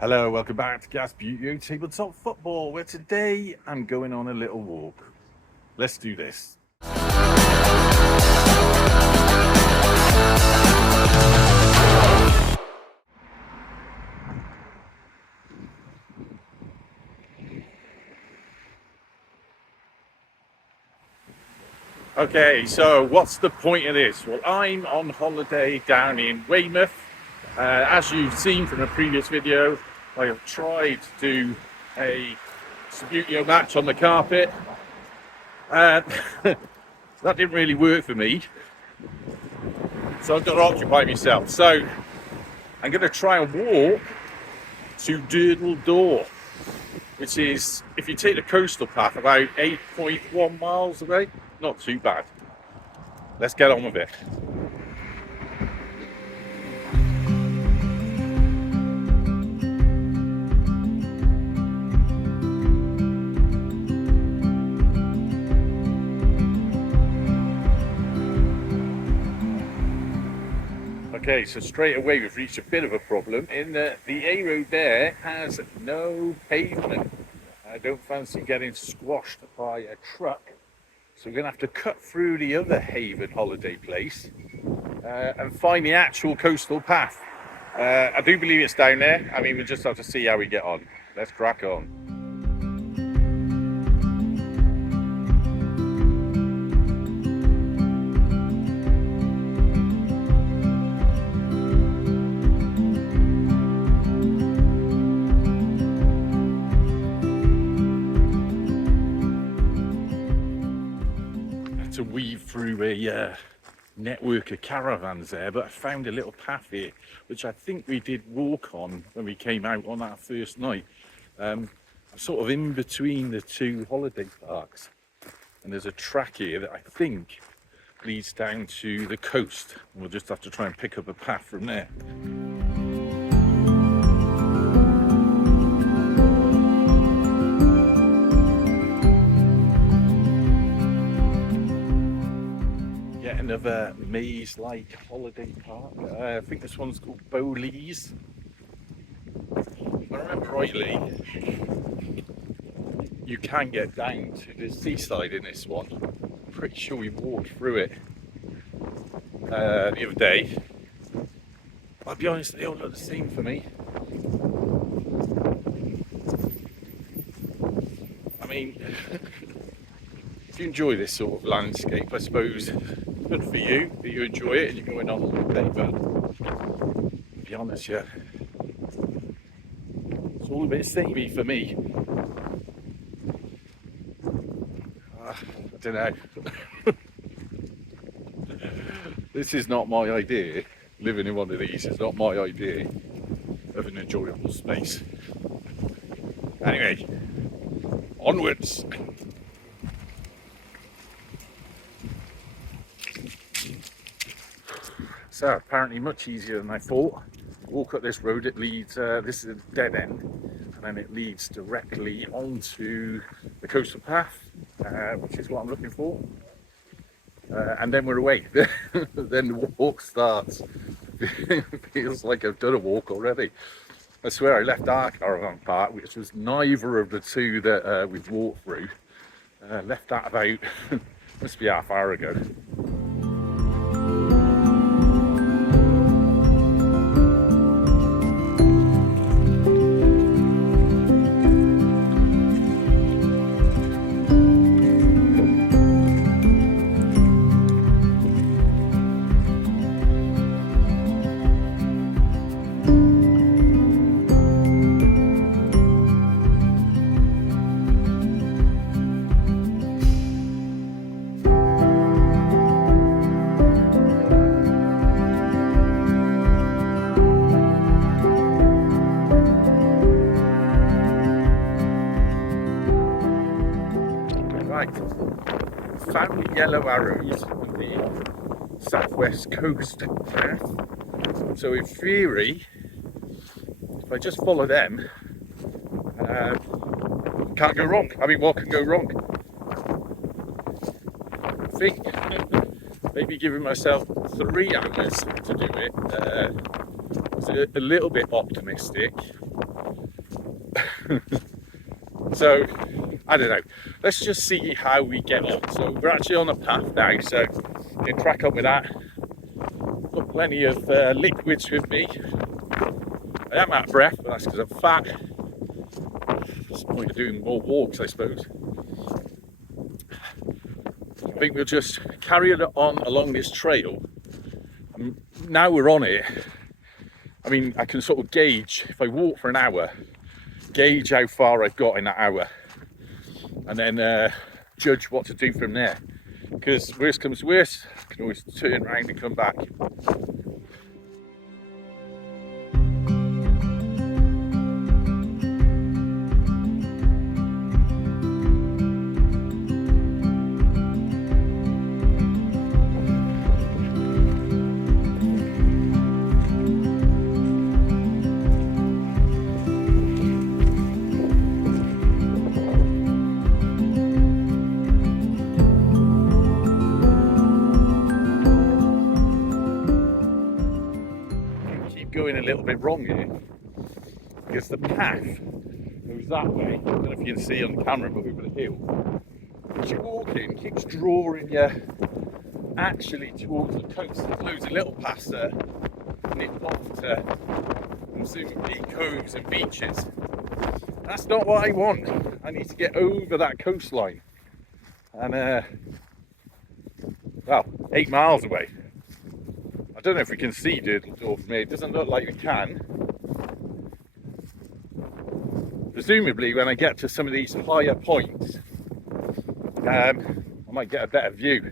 Hello, welcome back to BatchBug Tabletop Football, where today I'm going on a little walk. Let's do this. Okay, so what's the point of this? Well, I'm on holiday down in Weymouth. As you've seen from a previous video, I have tried to do a SUBBUTEO match on the carpet. That didn't really work for me. So I've got to occupy myself. So I'm going to try and walk to DURDLE, which is, if you take the coastal path, about 8.1 miles away. Not too bad. Let's get on with it. Okay, so straight away we've reached a bit of a problem in that the A road there has no pavement. I don't fancy getting squashed by a truck, so we're going to have to cut through the other haven holiday place and find the actual coastal path. I do believe it's down there. I mean, we'll just have to see how we get on. Let's crack on. To weave through a network of caravans there, but I found a little path here which I think we did walk on when we came out on our first night. I'm sort of in between the two holiday parks, and there's a track here that I think leads down to the coast. We'll just have to try and pick up a path from there. Another maze-like holiday park. I think this one's called Bowlees. If I remember rightly, you can get down to the seaside in this one. I'm pretty sure we walked through it the other day. I'll be honest, they all look the same for me. I mean, if you enjoy this sort of landscape, I suppose good for you that you enjoy it and you're going on holiday, but to be honest, yeah, it's all a bit samey for me. I don't know. This is not my idea. Living in one of these is not my idea of an enjoyable space. Anyway, onwards. So apparently much easier than I thought. Walk up this road, it leads, this is a dead end, and then it leads directly onto the coastal path, which is what I'm looking for. And then we're away. Then the walk starts. It feels like I've done a walk already. I swear I left our caravan park, which was neither of the two that we've walked through. Left that about, must be half hour ago. Found the yellow arrows on the southwest coast path. So in theory, if I just follow them, can't go wrong. I mean, what can go wrong? I think maybe giving myself 3 hours to do it was a little bit optimistic. So I don't know, let's just see how we get on. So we're actually on a path now, so we can crack up with that. Got plenty of liquids with me. I am out of breath, but that's because I'm fat. What's the point of doing more walks, I suppose? I think we'll just carry it on along this trail. And now we're on it, I mean, I can sort of gauge, if I walk for an hour, gauge how far I've got in that hour, and then judge what to do from there. Because worst comes to worst, I can always turn around and come back. Going a little bit wrong here because the path goes that way. I don't know if you can see on the camera, but over the hill. As you walk in, keeps drawing you actually towards the coast. There's loads of little paths there, and it off to presumably coves and beaches. That's not what I want. I need to get over that coastline, and well, 8 miles away. I don't know if we can see DURDLE from here. It doesn't look like we can. Presumably when I get to some of these higher points, I might get a better view.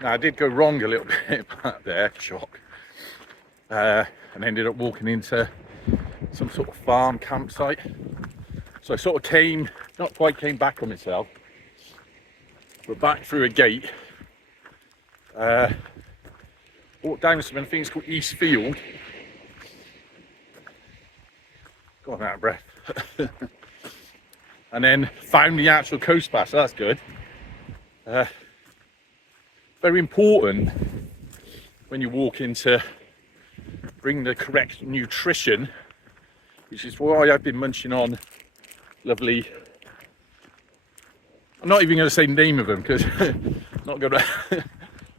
Now, I did go wrong a little bit back there, shock, and ended up walking into some sort of farm campsite. So I sort of came, not quite came back on myself, but back through a gate, walked down some things called East Field. God, I'm out of breath. And then found the actual coast path, so that's good. Very important when you walk in to bring the correct nutrition, which is why I've been munching on lovely, I'm not even going to say the name of them because I'm not going to,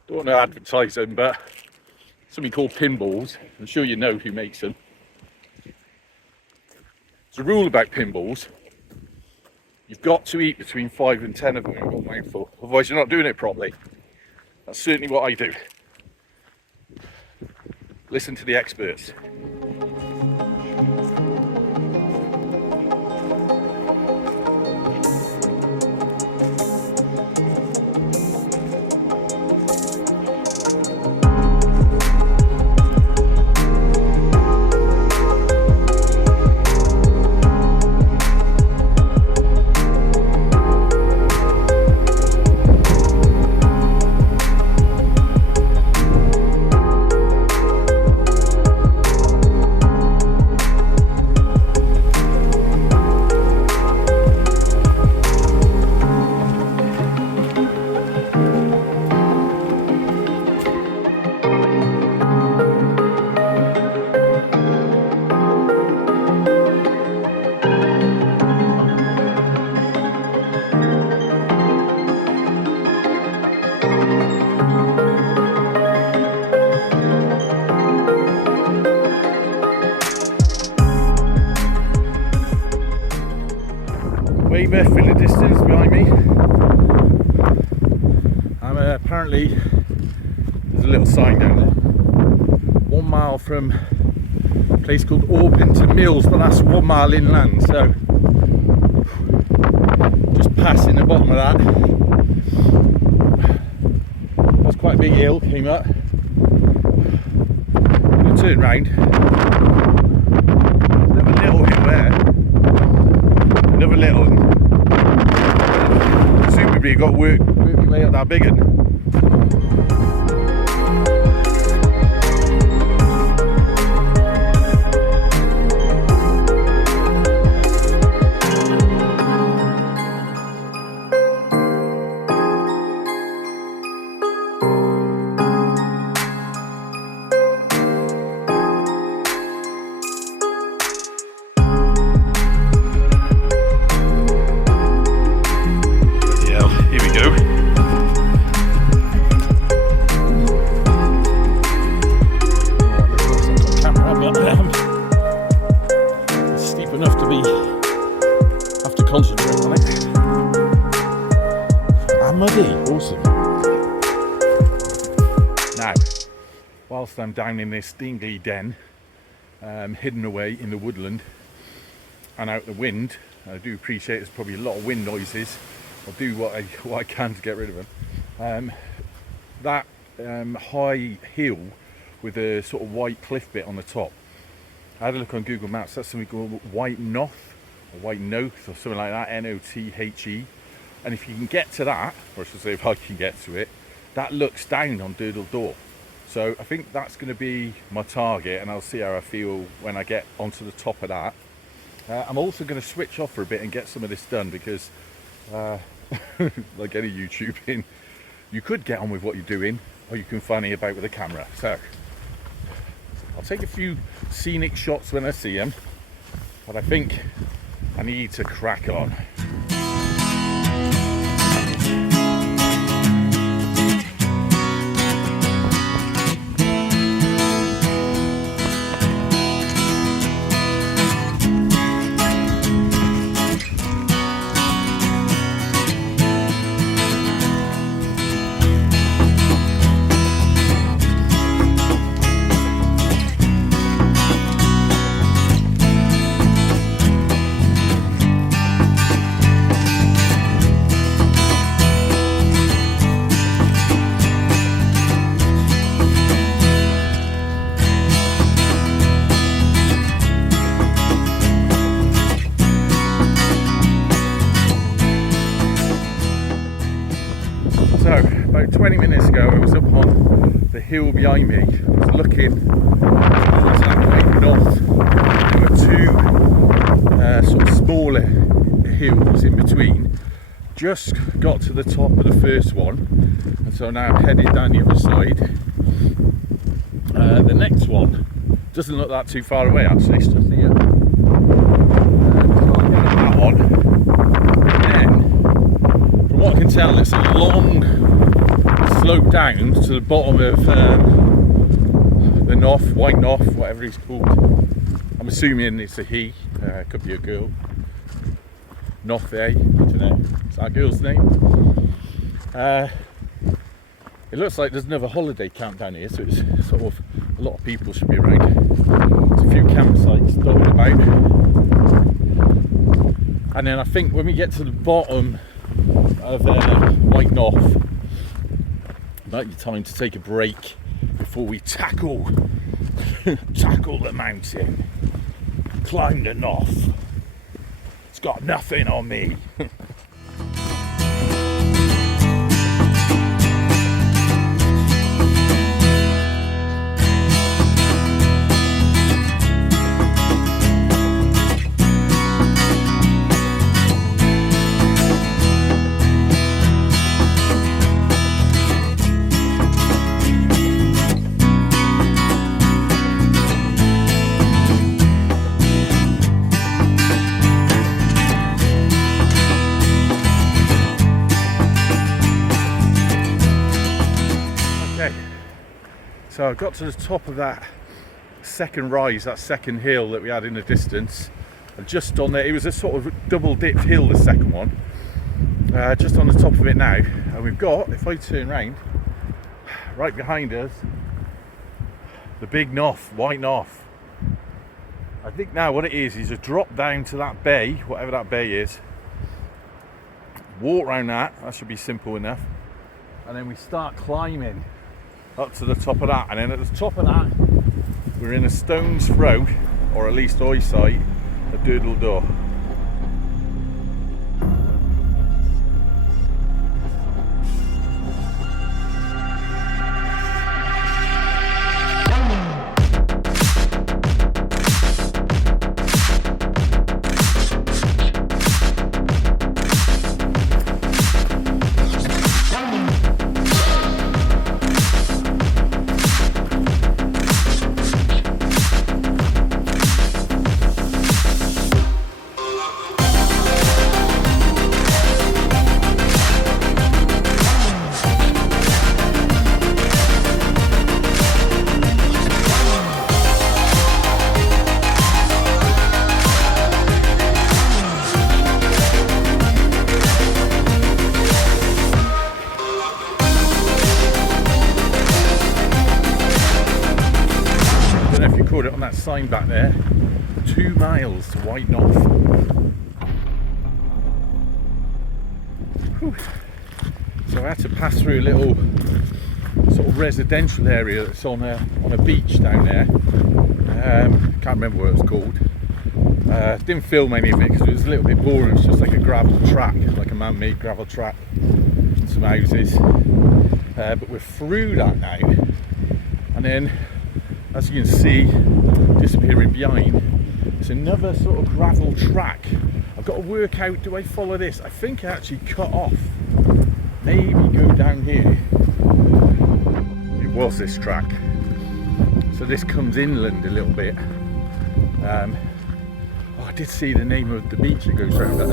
don't want to advertise them, but something called pinballs. I'm sure you know who makes them. There's a rule about pinballs. You've got to eat between 5 and 10 of them in one mouthful, otherwise you're not doing it properly. That's certainly what I do. Listen to the experts. Weymouth in the distance behind me. I'm apparently, there's a little sign down there, 1 mile from a place called Orpington Mills, but that's 1 mile inland, so just passing the bottom of that. That's quite a big hill, came up. I'm going to turn round. Another little hill there. Another little one. Presumably presumably you've got to work your way up that big one. Concentrate on it. And muddy, awesome. Now, whilst I'm down in this dingy den, hidden away in the woodland and out the wind, I do appreciate there's probably a lot of wind noises. I'll do what I can to get rid of them. That high hill with a sort of white cliff bit on the top, I had a look on Google Maps. That's something called White Noth, or White Noth, or something like that, N-O-T-H-E. And if you can get to that, or I should say if I can get to it, that looks down on DURDLE. So I think that's going to be my target, and I'll see how I feel when I get onto the top of that. I'm also going to switch off for a bit and get some of this done, because like any YouTubing, you could get on with what you're doing, or you can funny about with a camera. So I'll take a few scenic shots when I see them, but I think I need to crack on. So, about 20 minutes ago, I was up on the hill behind me. I was looking towards that White Noth. There were two sort of smaller hills in between. Just got to the top of the first one, and so now I'm headed down the other side. The next one doesn't look that too far away, actually. It's just here. So I'll get that one. And then, from what I can tell, it's a long slope down to the bottom of the Noth, White Noth, whatever he's called. I'm assuming it's a he, could be a girl. Noth, I don't know. Is that a girl's name? It looks like there's another holiday camp down here, so it's sort of a lot of people should be around. There's a few campsites dotted about. And then I think when we get to the bottom of White Noth, it might be time to take a break before we tackle the mountain, climb the Noth. It's got nothing on me. So I got to the top of that second rise, that second hill that we had in the distance, and just on there, it was a sort of double dipped hill, the second one, just on the top of it now, and we've got, if I turn around, right behind us, the big Noth, White Noth. I think now what it is a drop down to that bay, whatever that bay is, walk around that should be simple enough, and then we start climbing up to the top of that, and then at the top of that we're in a stone's throw, or at least eyesight, of DURDLE. record it on that sign back there. 2 miles to White North. Whew. So I had to pass through a little sort of residential area that's on a beach down there. Can't remember what it was called. Didn't film any of it because it was a little bit boring. It was just like a gravel track, like a man-made gravel track, and some houses. But we're through that now, and then, as you can see, disappearing behind, it's another sort of gravel track. I've got to work out, do I follow this? I think I actually cut off. Maybe go down here. It was this track. So this comes inland a little bit. Oh, I did see the name of the beach that goes around that.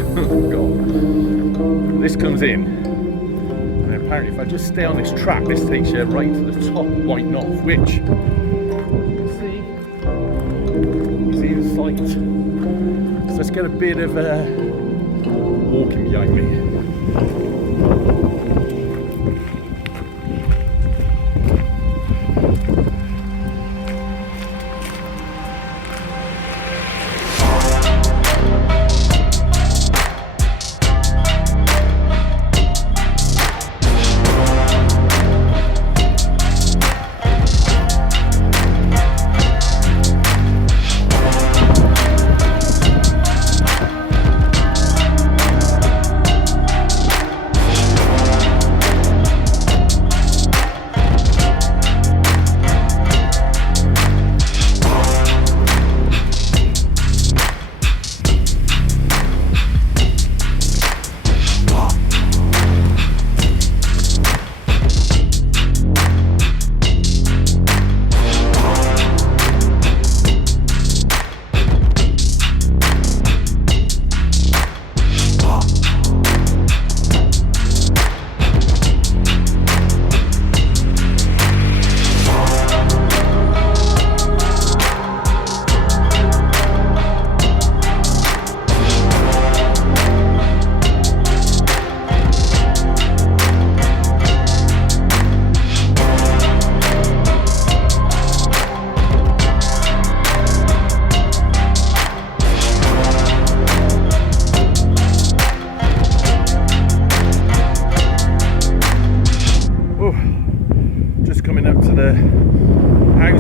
God. This comes in. And apparently if I just stay on this track, this takes you right to the top of White North, which you can see the sight. So let's get a bit of walking behind me.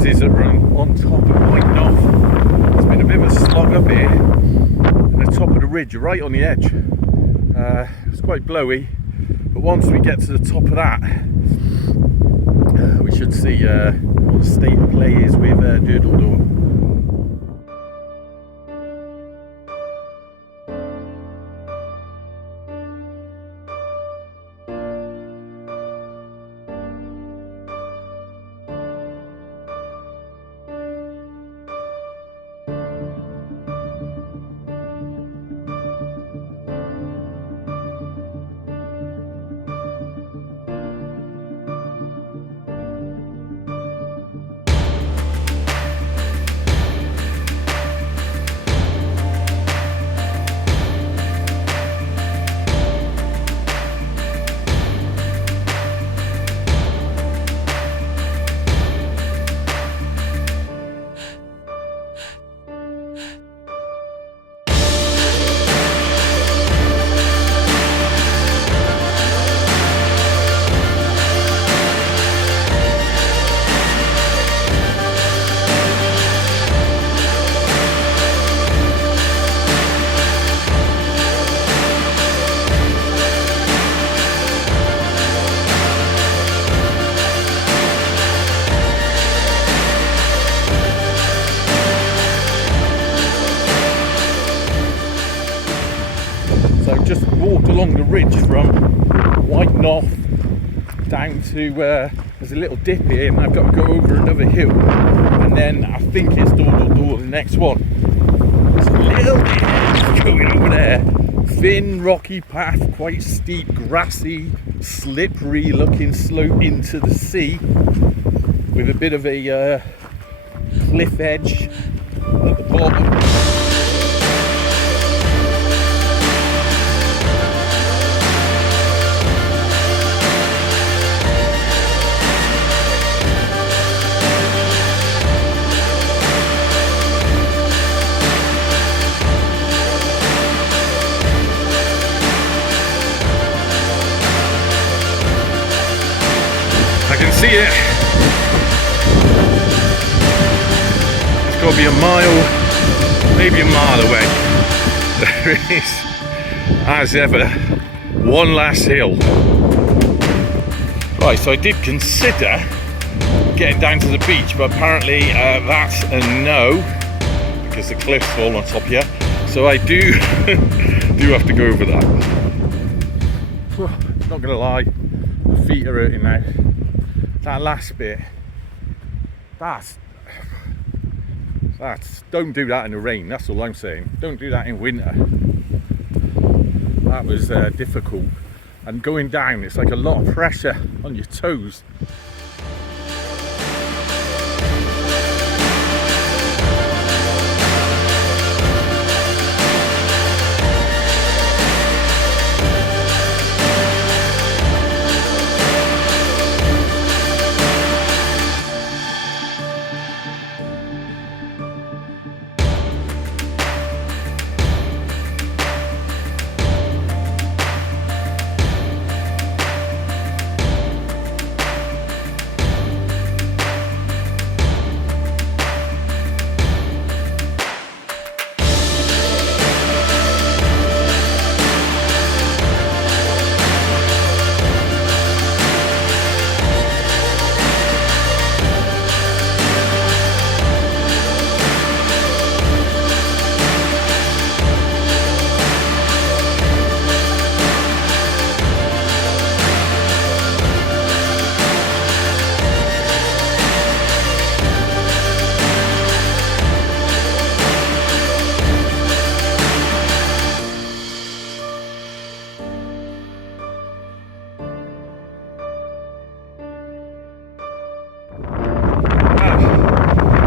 houses that run on top of White North. It's been a bit of a slog up here at the top of the ridge, right on the edge. It's quite blowy, but once we get to the top of that, we should see what the state of play is with DURDLE. So just walked along the ridge from White North down to, there's a little dip here, and I've got to go over another hill, and then I think it's DURDLE, the next one. There's a little bit going over there. Thin, rocky path, quite steep, grassy, slippery looking slope into the sea, with a bit of a cliff edge at the bottom. I can see it. It's got to be a mile, maybe a mile away. There is, as ever, one last hill. Right, so I did consider getting down to the beach, but apparently that's a no, because the cliffs fall on top of you. So I do have to go over that. Not gonna lie, my feet are hurting now. That last bit, that's don't do that in the rain, that's all I'm saying. Don't do that in winter. That was difficult, and going down, it's like a lot of pressure on your toes.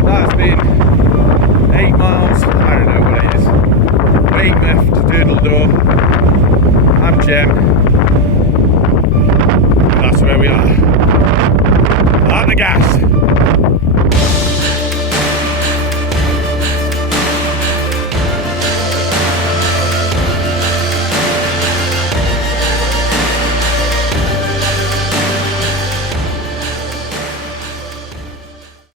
That's been 8 miles, I don't know what it is. Weymouth to DURDLE. I'm Jem. That's where we are. At the gas.